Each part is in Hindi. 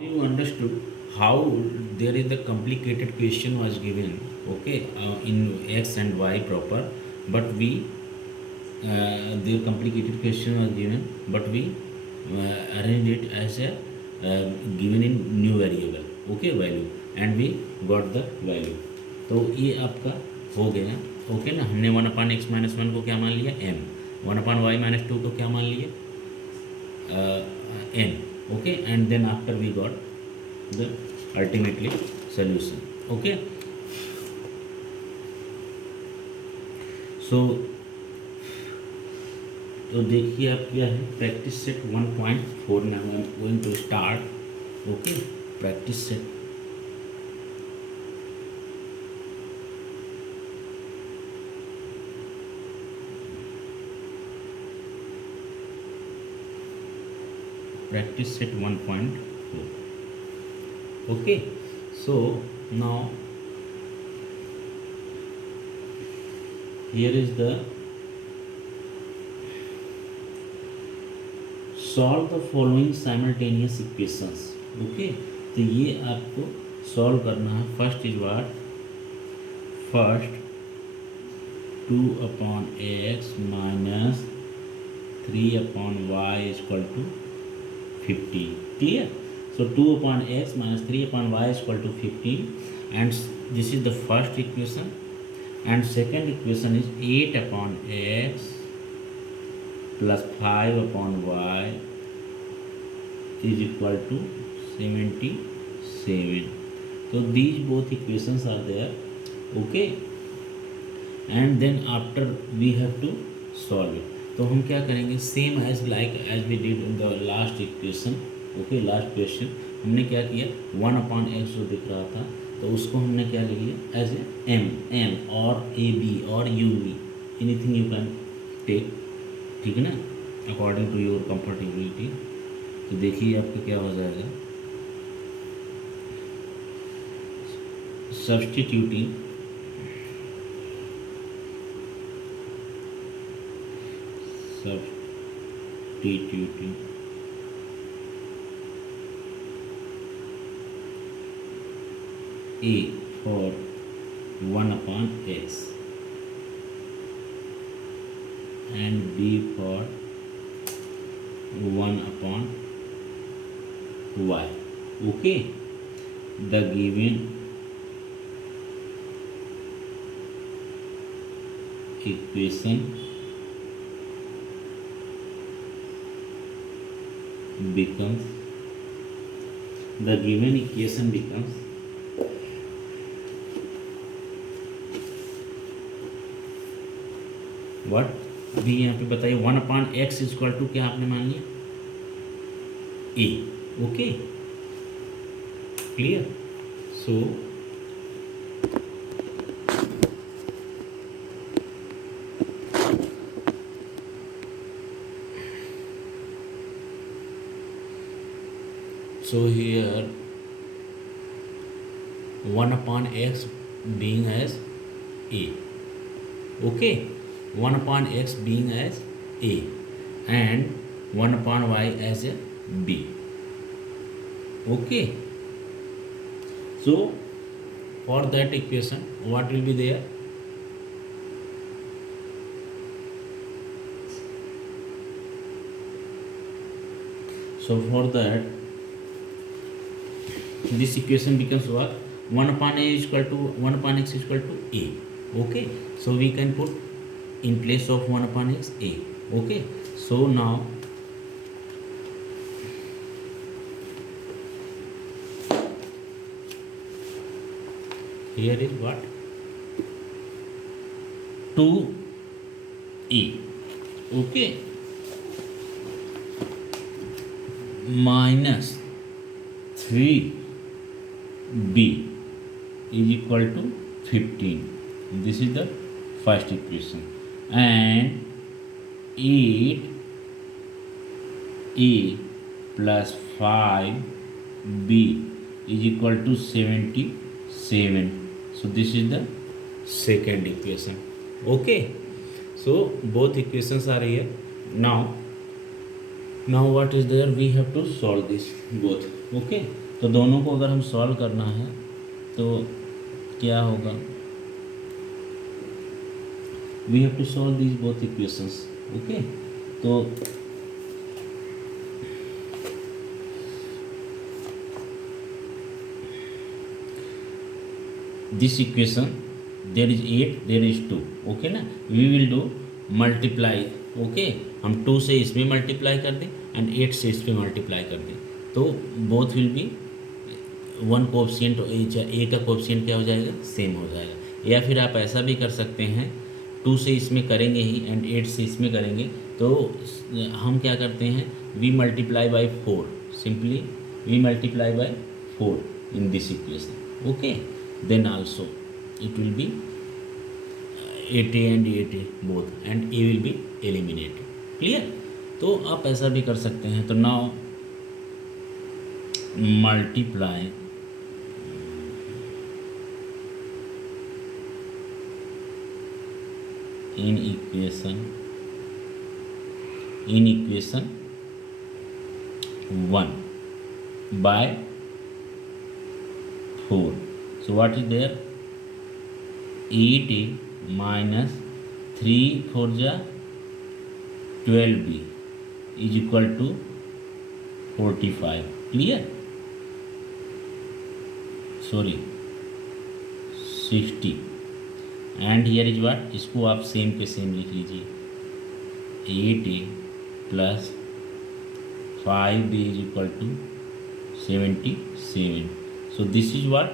You understood how there is the complicated question was given, okay, in x and y proper, but we their complicated question was given, but we arranged it as a given in new variable, okay, value, and we got the value. तो ये आपका हो गया, ओके ना। हमने 1/x-1 को क्या मान लिया, m, 1/y-2 को क्या मान लिया, n, okay, and then after we got the ultimately solution, okay. So तो देखिए आप क्या है, practice set 1.4 now I am going to start, okay. Practice set practice set 1.4, okay. So now here is the solve the following simultaneous equations, okay. तो ये आपको सॉल्व करना है। First is what, first 2/x minus 3/y equal to 15, clear. So 2/x minus 3/y is equal to 15, and this is the first equation, and second equation is 8/x plus 5/y is equal to 77. So these both equations are there, okay, and then after we have to solve it. तो हम क्या करेंगे, same as like as we did in the last equation, okay. Last question हमने क्या किया, 1/x जो दिख रहा था तो उसको हमने क्या ले लिया एज ए एम और ए बी और u b, anything you can take, ठीक है ना, अकॉर्डिंग टू योर कंफर्टेबिलिटी। तो देखिए आपका क्या हो जाएगा, substituting a for 1/x and b for 1/y, okay. The given equation becomes what, भी यहाँ पे बताइए, 1/x इक्वल टू क्या आपने मान लिया, A, okay, clear. So here 1/x being as a, okay, 1/x being as a and 1/y as a b, okay. So for that equation what will be there, so for that this equation becomes what, 1/a is equal to 1/x is equal to a, okay. So we can put in place of 1/x a, okay. So now here is what, 2a, okay, minus 3b is equal to 15. This is the first equation, and 8a plus 5b is equal to 77. So this is the second equation, okay. So both equations are here. Now what is there, we have to solve this both. Okay, तो दोनों को अगर हम सॉल्व करना है तो क्या होगा, we have to solve these both equations. Okay, तो this equation there is 8 there is 2, okay ना, we will do multiply. Okay, हम 2 से इसमें मल्टीप्लाई कर दें एंड 8 से इस पे मल्टीप्लाई कर दें, तो both will be one coefficient, A का कोएफिशिएंट क्या हो जाएगा, सेम हो जाएगा। या फिर आप ऐसा भी कर सकते हैं, 2 से इसमें करेंगे ही एंड 8 से इसमें करेंगे, तो हम क्या करते हैं, we multiply by 4, simply we multiply by 4 in this equation. Okay, then also it will be 8a and 8a both and a will be eliminated, clear। तो आप ऐसा भी कर सकते हैं, तो now multiply in equation 1 by 4, so what is there, 8a minus 3 4 ja 12b is equal to 45, clear, sorry 60, and here is what, इसको आप सेम के सेम लिख लीजिए, 8a plus 5b is equal to 77, so this is what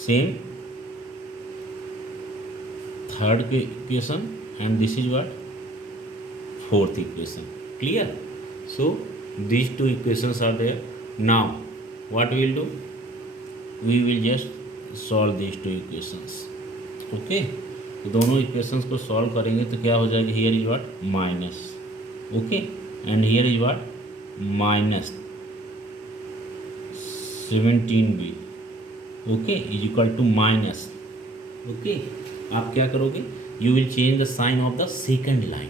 same third equation and this is what fourth equation, clear। So these two equations are there। now what we will do, we will just solve these two equations। Okay, तो दोनों इक्वेशंस को सॉल्व करेंगे तो क्या हो जाएगा, here is what minus, okay, and here is what minus 17b, okay, is equal to minus, okay. आप क्या करोगे, you will change the sign of the second line,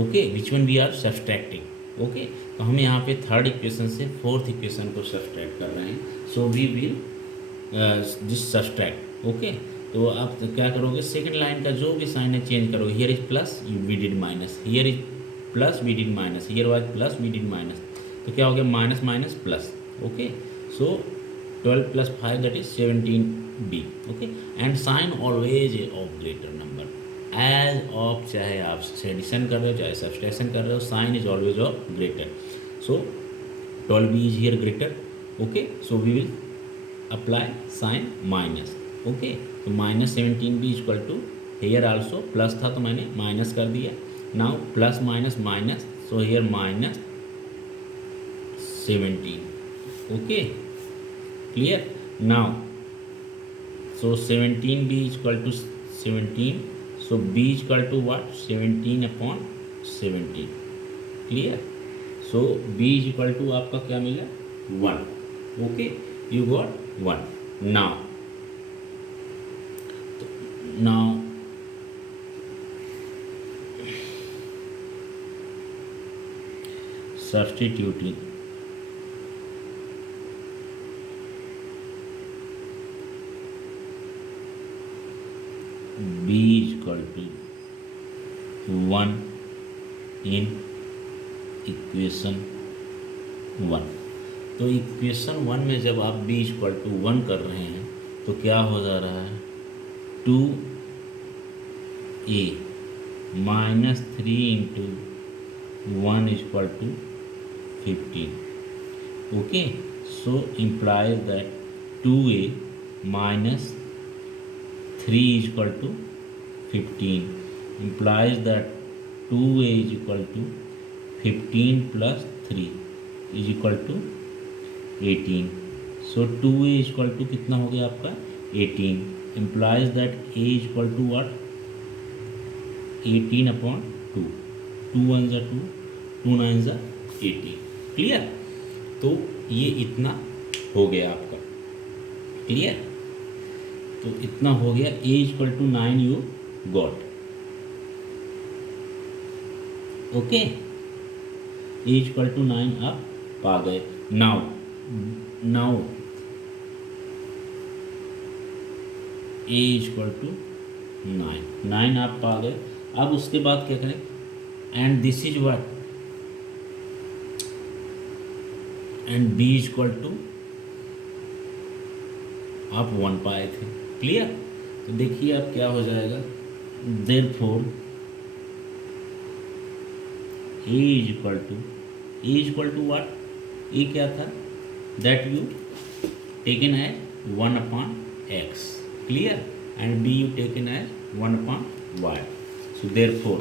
okay, which one we are subtracting. Okay, तो हम यहाँ पे थर्ड इक्वेशन से फोर्थ इक्वेशन को सब्सट्रैक्ट कर रहे हैं, so we will this subtract. Okay, तो आप क्या करोगे, सेकंड लाइन का जो भी साइन है चेंज करोगे, here is plus we did minus, here is plus we did minus, here was plus we did minus, तो क्या हो गया minus minus plus. Okay, so 12 plus 5 that is 17b। Okay, and sign always of greater number, as of, चाहे आप एडिशन कर रहे हो चाहे सब्सट्रैक्शन कर रहे हो, sign is always of greater, so 12b is here greater. Okay, so we will apply sign minus. Okay, तो minus 17b is equal to, here also plus था तो मैंने माइनस कर दिया, now plus minus minus, so here minus 17, okay, clear. Now so 17b is equal to 17, so b is equal to what 17/17, clear. So b is equal to आपका क्या मिला 1, okay, you got 1। now substituting b is equal to 1 in equation 1, तो इक्वेशन 1 में जब आप b is equal to 1 कर रहे हैं तो क्या हो जा रहा है, 2a minus 3 into 1 is equal to 15, okay, so implies that 2a minus 3 is equal to 15, implies that 2a is equal to 15 plus 3 is equal to 18, so 2a is equal to कितना हो गया आपका 18, implies that a is equal to what 18/2, 2 1 जा 2, 2 9 जा 18, क्लियर। तो ये इतना हो गया आपका, क्लियर, तो इतना हो गया, a is equal to 9 you got, okay, a is equal to 9 आप पा गए। Now now a equal to 9 आप पा गए। अब उसके बाद क्या करें, and this is what, and b equal to आप 1 पाए थे। क्लियर। तो देखिए अब क्या हो जाएगा, therefore A equal to what, A क्या था, that you taken as 1/x, clear, and B you taken as 1/y। So therefore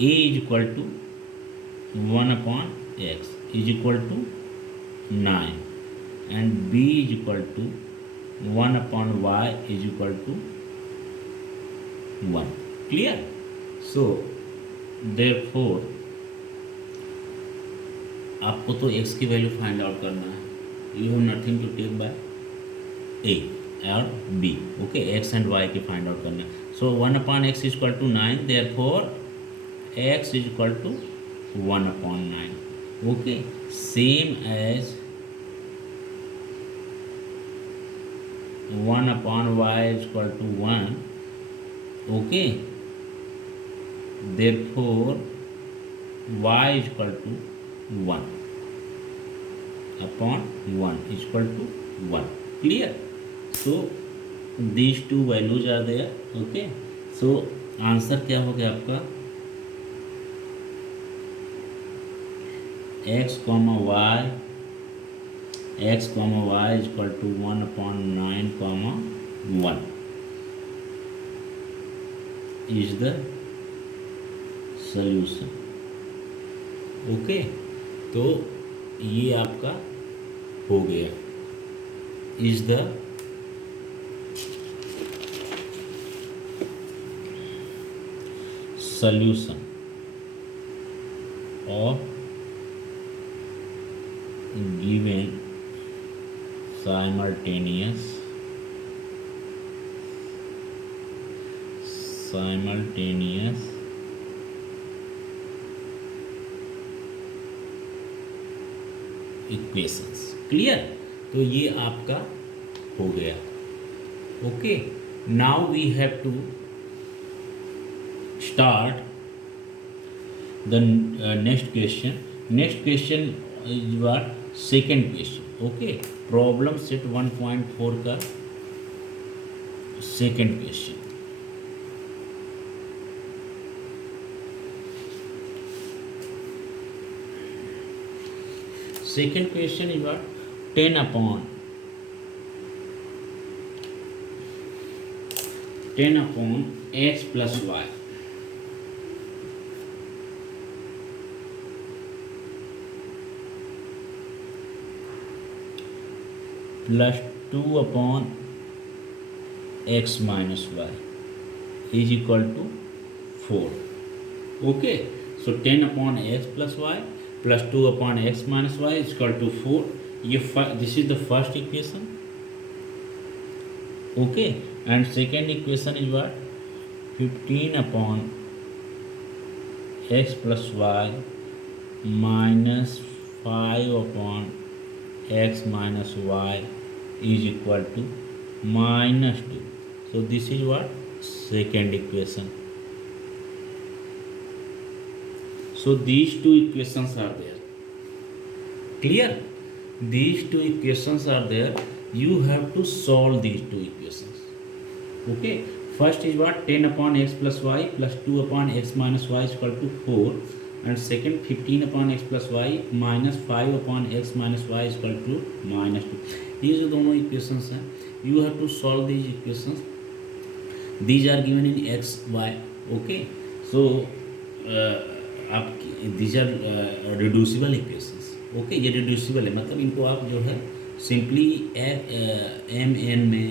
A equal to 1/x is equal to 9 and b is equal to 1/y is equal to 1, clear। so therefore आपको तो x की वैल्यू फाइंड आउट करना है, you have nothing to take by a और b, okay, x and y की फाइंड आउट करना है। So 1/x is equal to 9, therefore x is equal to 1/9, okay, same as 1/y is equal to 1, okay, therefore y is equal to 1 upon 1 is equal to 1, clear। so these two values are there, okay। so answer क्या हो गया आपका, x, y is equal to 1/9, 1 is the solution, okay. तो ये आपका हो गया, is the solution of given simultaneous equations, clear. तो ये आपका हो गया, okay. Now we have to start the next question is what, second question, okay. Problem set 1.4 का second question. Second question is what, 10/x plus y plus 2/x minus y is equal to 4, okay। so 10/x plus y plus 2/x minus y is equal to 4, ये this is the first equation, okay। and second equation is what, 15/x plus y minus 5/x minus y is equal to -2, so this is what, second equation। so these two equations are there, clear। these two equations are there, you have to solve these two equations, okay। first is what, 10/x plus y plus 2/x minus y is equal to 4, and second 15/x plus y minus 5/x minus y is equal to -2। ये जो दोनों इक्वेशंस हैं, you have to solve these equations, these are given in x y, okay। so आप these are reducible equations, okay। ये reducible है, मतलब इनको आप जो है सिंपली एम एन में,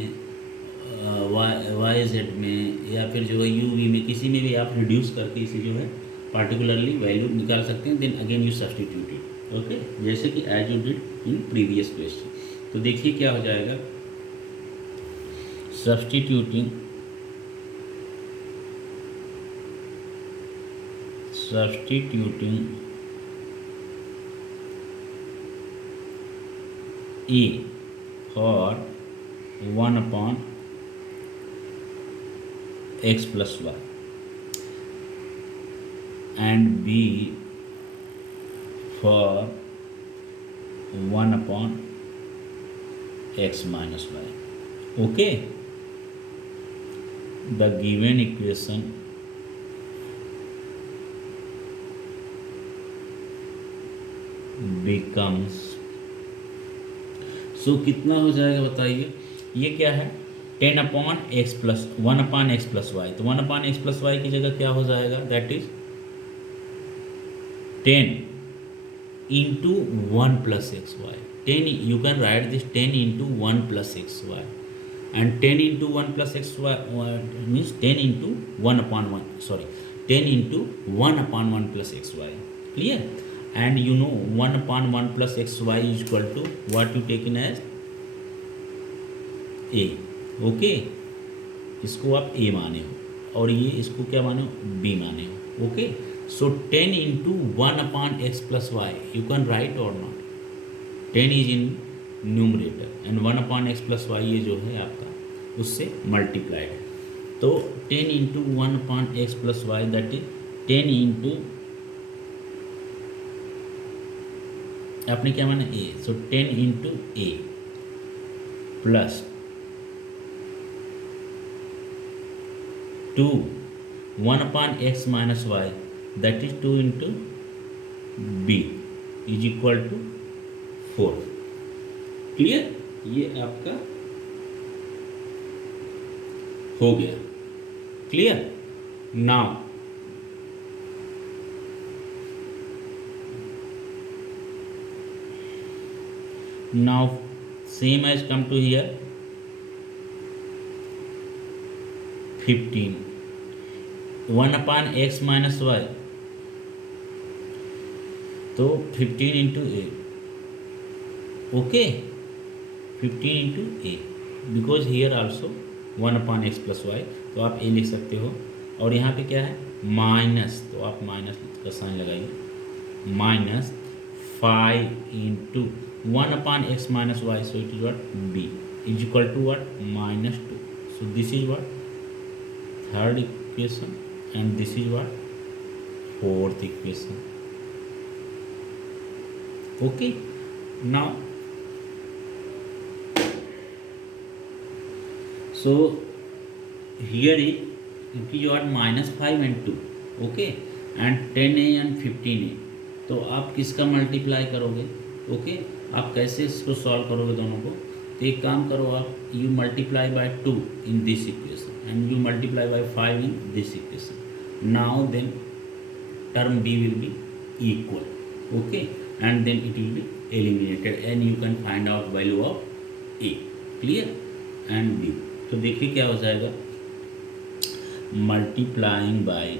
वाई जेड में, या फिर जो है यू वी में, किसी में भी आप रिड्यूस करके इसे जो है पार्टिकुलरली वैल्यू निकाल सकते हैं, then again you substitute it, okay, जैसे कि as you did in previous question. तो देखिए क्या हो जाएगा, substituting A for 1 upon x plus y and B for 1 upon x minus y. Okay, the given equation becomes, so कितना हो जाएगा बताइए, ये क्या है 10 upon x plus 1 upon x plus y, तो 1 अपॉन एक्स प्लस वाई की जगह क्या हो जाएगा, that is 10 into 1 plus x y. 10, you can write this 10 into 1 plus xy, and 10 into 1 plus xy means 10 into 1 upon 1, sorry, 10 into 1 upon 1 plus xy. Clear? And you know 1 upon 1 plus xy is equal to what you taken as a. Okay, इसको आप a माने हो और ये इसको क्या माने हो, b माने हो. Okay, so 10 into 1 upon x plus y you can write or not. 10 is in numerator and 1 upon x plus y ये जो है आपका उससे मल्टीप्लाइड है. तो 10 into 1 upon x plus y that is 10 into, आपने क्या माना a, so 10 into a plus 2 1 upon x minus y that is 2 into b is equal to 4. Clear? ये आपका हो गया. Clear? Now same as come to here 15 1 upon x minus Y, तो 15 into a. Okay, 15 into a because here also 1 upon x plus y, तो आप ए लिख सकते हो. और यहाँ पे क्या है माइनस, तो आप माइनस का साइन लगाइए. Minus 5 into 1 upon x minus y, so it is what b is equal to what -2. So this is what third equation and this is what fourth equation. Okay, now so here it is what -5 and 2. okay, and 10a and 15a, तो आप किसका मल्टीप्लाई करोगे. ओके, आप कैसे इसको सॉल्व करोगे दोनों को, तो एक काम करो आप, you multiply by 2 in this equation and you multiply by 5 in this equation. Now then term b will be equal. okay, and then it will be eliminated and you can find out value of a. clear? and b, तो देखिए क्या हो जाएगा, multiplying by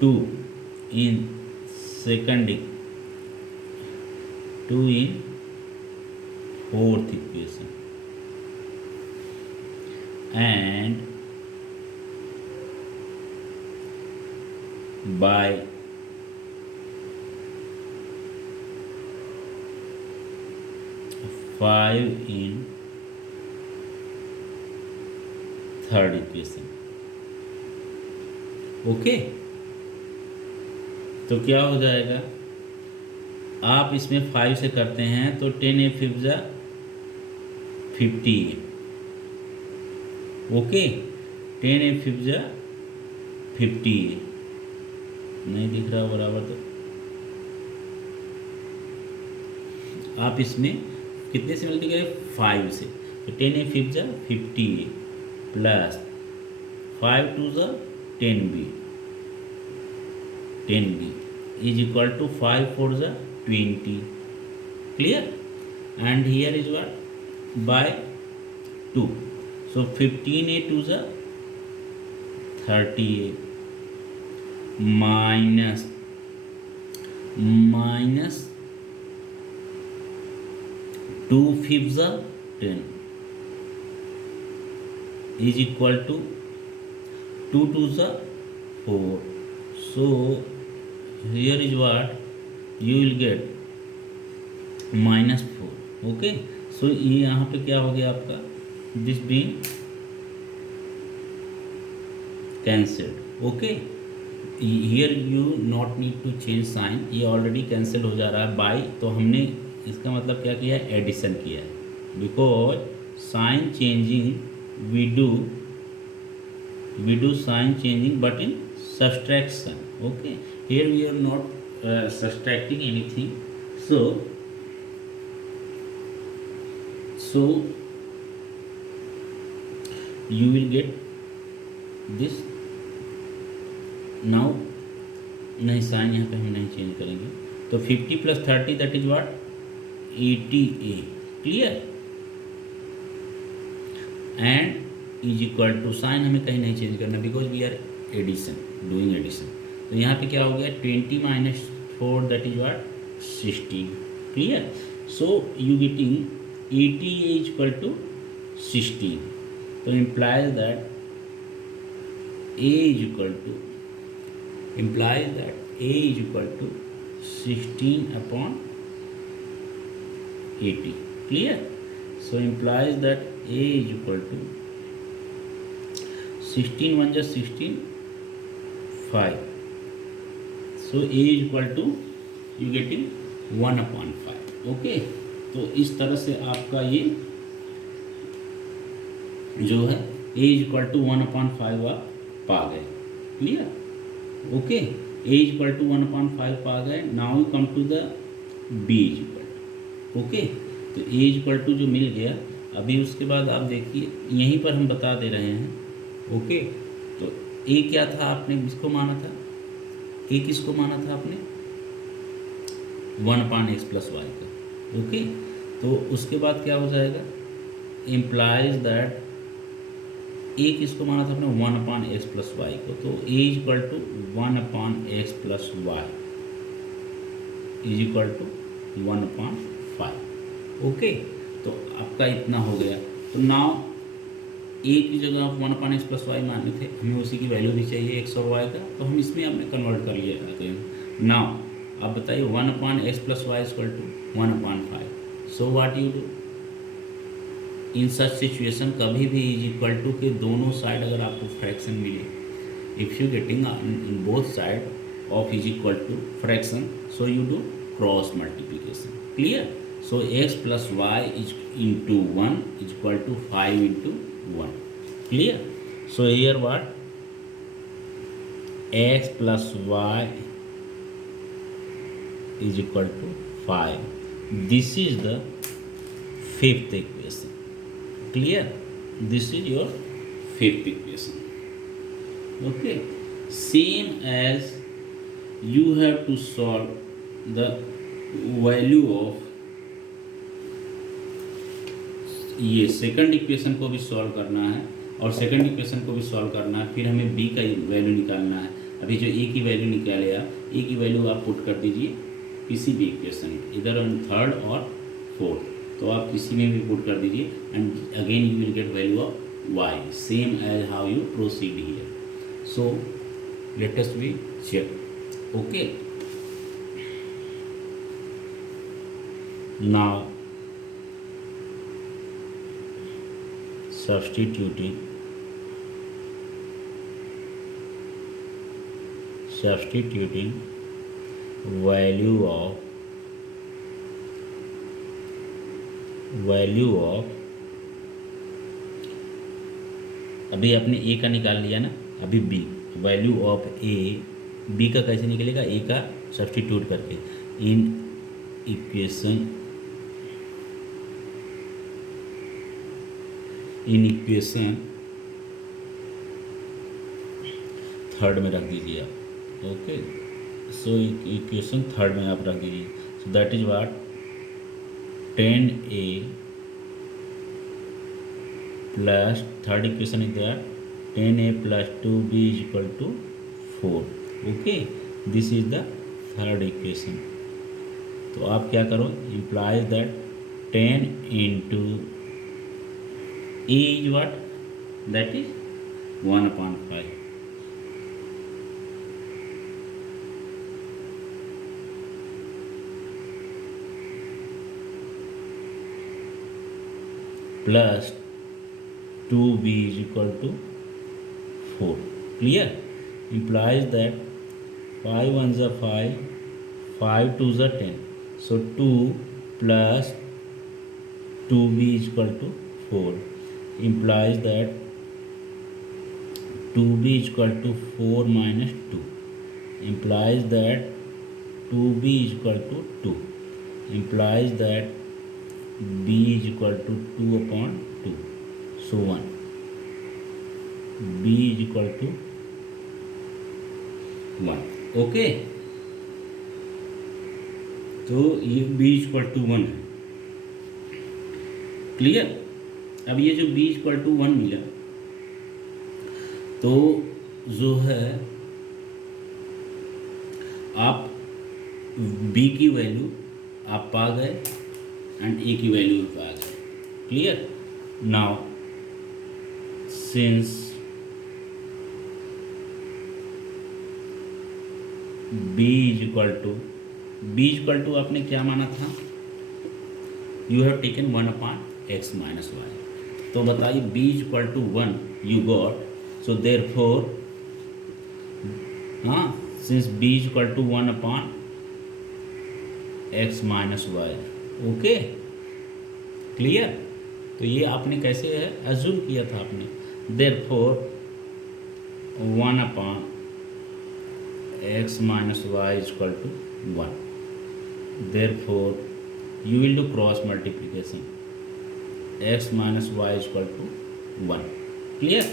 2 in second, 2 in fourth equation and by 5 in third equation. Okay, तो क्या हो जाएगा, आप इसमें 5 से करते हैं तो 10a 5 जा 50a. ओके, 10a 5 जा 50a. नहीं दिख रहा बराबर, तो आप इसमें कितने से मल्टीप्लाई करें 5 से, तो 10a 5 जा 50a प्लस 5 2 जा 10b is equal to 5 4 जा 20. clear? and here is what by 2, so 15a 2 जा 30a minus 2 5 जा 10 is equal to 2 2 जा 4. So here is what you will get -4. Okay, so ये यहाँ पे क्या हो गया आपका, this being cancelled. Okay, here you not need to change sign, ये ऑलरेडी कैंसिल हो जा रहा है बाई, तो हमने इसका मतलब क्या किया है, एडिशन किया है. Because sign changing we do sign changing but in subtraction. Okay, here we are not subtracting anything, so you will get this. now नहीं, साइन यहाँ पे हम नहीं चेंज करेंगे, तो 50 + 30 that is what, 80A. Clear, and is equal to, sign हमें कहीं नहीं चेंज करना because we are addition, doing addition. तो यहाँ पे क्या हो गया, 20 - 4 that is what, 16. Clear, so you getting 80A is equal to 16. तो implies that A is equal to, implies that A is equal to 16/80. Clear? So implies that A is equal to 16 1 just 16, 5. So A is equal to, you getting 1/5. Okay, तो इस तरह से आपका ये जो है A is equal to 1/5 आप पा गए. Clear, okay, A is equal to 1/5 पा गए. Now you come to the B is equal to. Okay, तो A is equal to जो मिल गया, अभी उसके बाद आप देखिए यहीं पर हम बता दे रहे हैं. ओके, तो A क्या था, आपने किसको माना था, A किसको माना था आपने, 1/x + y का. ओके, तो उसके बाद क्या हो जाएगा, इम्प्लाइज दैट A किसको माना था आपने, 1/x + y को. तो A is equal to 1/x + y is equal to 1/5. Okay, तो आपका इतना हो गया. तो नाउ A की जगह आप 1/x + y माने थे, हमें उसी की वैल्यू भी चाहिए x और y का, तो हम इसमें हमने कन्वर्ट कर लिया. नाउ आप बताइए 1/x + y is equal to 1/5. So what you do in such situation, कभी भी इज इक्वल टू के दोनों साइड अगर आपको फ्रैक्शन मिले, if you getting in both side of is equal to fraction, so you do cross multiplication. Clear, so x + y is into 1 is equal to 5 into 1. Clear, so here what, x + y is equal to 5. This is the 5th equation. Clear, this is your 5th equation. Okay, same as you have to solve the value of, ये सेकंड इक्वेशन को भी सॉल्व करना है और सेकंड इक्वेशन को भी सॉल्व करना है. फिर हमें b का वैल्यू निकालना है. अभी जो a की वैल्यू निकाले आप, a की वैल्यू आप पुट कर दीजिए किसी भी इक्वेशन, इधर ऑन थर्ड और फोर्थ, तो आप किसी में भी पुट कर didije, and again you will get value of y, same as how you proceed here. So let us we check. Okay, now substituting value of अभी आपने a का निकाल लिया ना, अभी b, value of a, b का कैसे निकलेगा, a का सब्स्टिट्यूट करके इन इक्वेशन थर्ड में रख दीजिए आप. ओके, सो इक्वेशन थर्ड में आप रख दीजिए. So that is what, 10a plus third equation is that 10a + 2b is equal to 4. Okay, this is the third equation. तो आप क्या करो, implies that 10 into a is what, that is 1/5. plus 2b is equal to 4. Clear? Implies that 5 ones are 5, 5 twos are 10. So 2 plus 2b is equal to 4. Implies that 2b is equal to 4 minus 2. Implies that 2b is equal to 2. Implies that b is equal to 2 upon 2. So 1. b is equal to 1. Okay. तो ये b इज इक्वल टू 1 है. क्लियर? अब ये जो b इज इक्वल टू 1 मिला, तो जो है आप b की वैल्यू आप पा गए एंड a की वैल्यू भी पा गए. Clear? Now since b is equal to आपने क्या माना था? You have taken 1 upon x minus Y. तो बताइए b is equal to 1 you got. So therefore हाँ, since b is equal to 1 upon x minus Y. Okay. Clear? तो ये आपने कैसे है एज्यूम किया था आपने. Therefore 1 upon x minus y is equal to 1. Therefore, you will do cross multiplication. x minus y is equal to 1. Clear?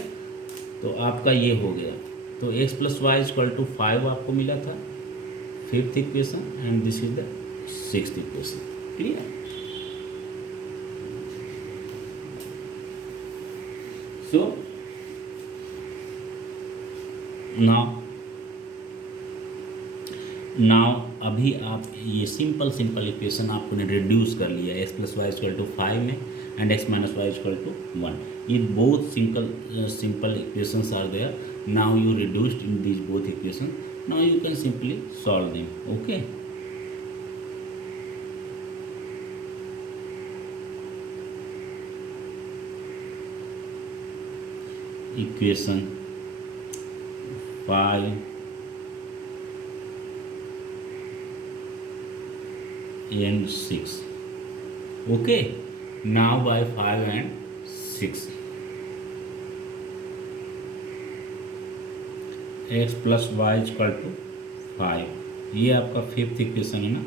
तो आपका ये हो गया. तो x plus y is equal to 5 आपको मिला था, 5th equation, and this is the 6th equation. Clear? So now अभी आप ये सिंपल इक्वेशन आपने रिड्यूस कर लिया x plus y equal to 5 में and x minus y equal to 1. ये both simple equations are there. Now you reduced in this both equation. Now you can simply solve them. Okay. Equation 5 and 6. Okay. Now by 5 and 6. x plus y is equal to 5. ये आपका 5th इक्वेशन है ना.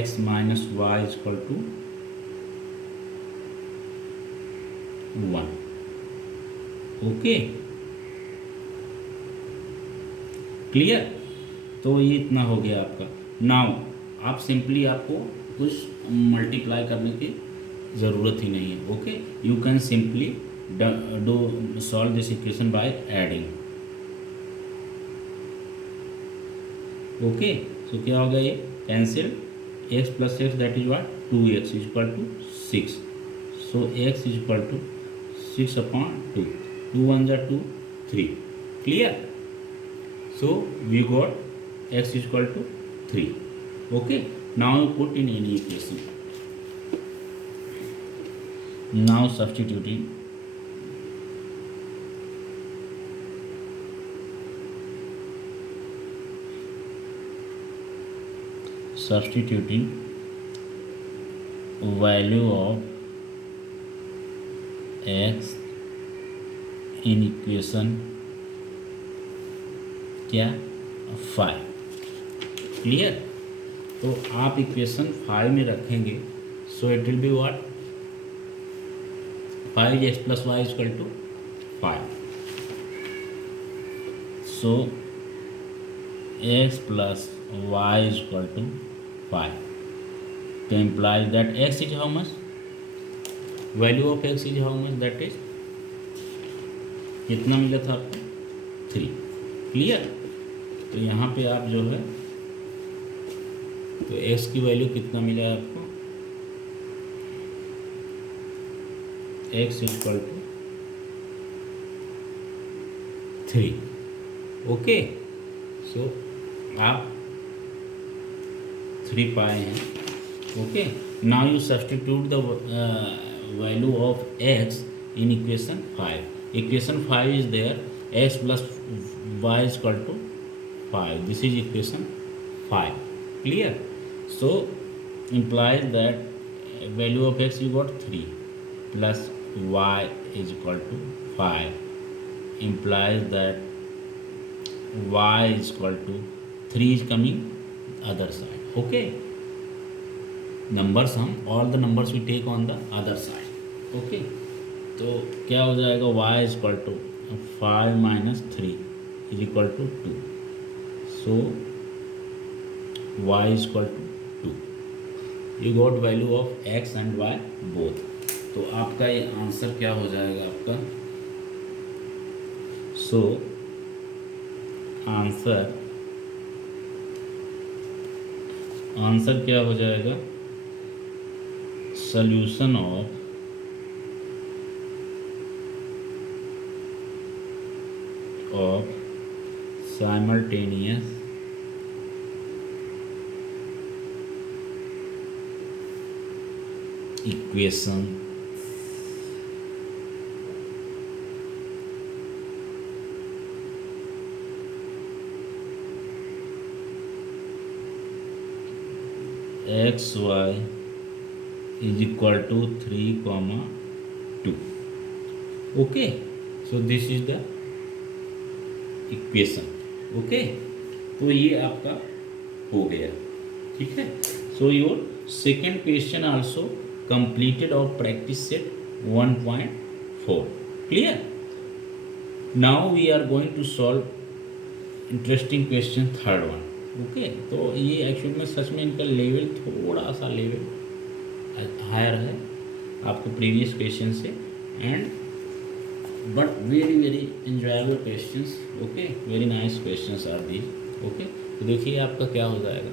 x minus y is equal to 1. Okay. Clear? तो ये इतना हो गया आपका. नाउ आप सिंपली आपको कुछ मल्टीप्लाई करने की ज़रूरत ही नहीं है. Okay. You can simply do solve this equation by adding. Okay. So क्या हो गया? ये cancel. x plus x that is what 2x is equal to 6. So x is equal to 6 upon 2. 2 1 जा 2 3. Clear? So we got x is equal to 3. Okay, now you put in any equation. Now substituting value of x in equation क्या 5. क्लियर? तो आप इक्वेशन 5 में रखेंगे. So it will be what 5 x plus y equal to 5. So x plus y equal to 5. तो implies that x is how much, value of x is how much, that is कितना मिला था आपको 3. क्लियर? तो यहाँ पे आप जो है तो x की वैल्यू कितना मिला है आपको, x इक्वल टू 3. ओके. सो आप 3 पाए हैं. Okay. Now you substitute the value of x in equation 5. Equation 5 is there, x plus y is equal to 5. This is equation 5. Clear? So implies that value of x you got 3 plus y is equal to 5, implies that y is equal to 3 is coming other side. Okay, numbers हम all the numbers we take on the other side. Okay, तो क्या हो जाएगा, y is equal to 5 minus 3 is equal to 2. So y is equal to 2. You got value of x and y both. तो आपका ये आंसर क्या हो जाएगा आपका, सो आंसर क्या हो जाएगा, solution of simultaneous equation x y is equal to 3, 2. Okay, so this is the equation. Okay, तो ये आपका हो गया. ठीक है, so your second question also completed of practice set 1.4. clear? Now we are going to solve interesting question third one. Okay, तो ये एक्चुअली में सच में इनका लेवल थोड़ा सा लेवल हायर है आपको प्रीवियस क्वेश्चन से, and but very very enjoyable questions. Okay, very nice questions are these. Okay, तो देखिए आपका क्या हो जाएगा.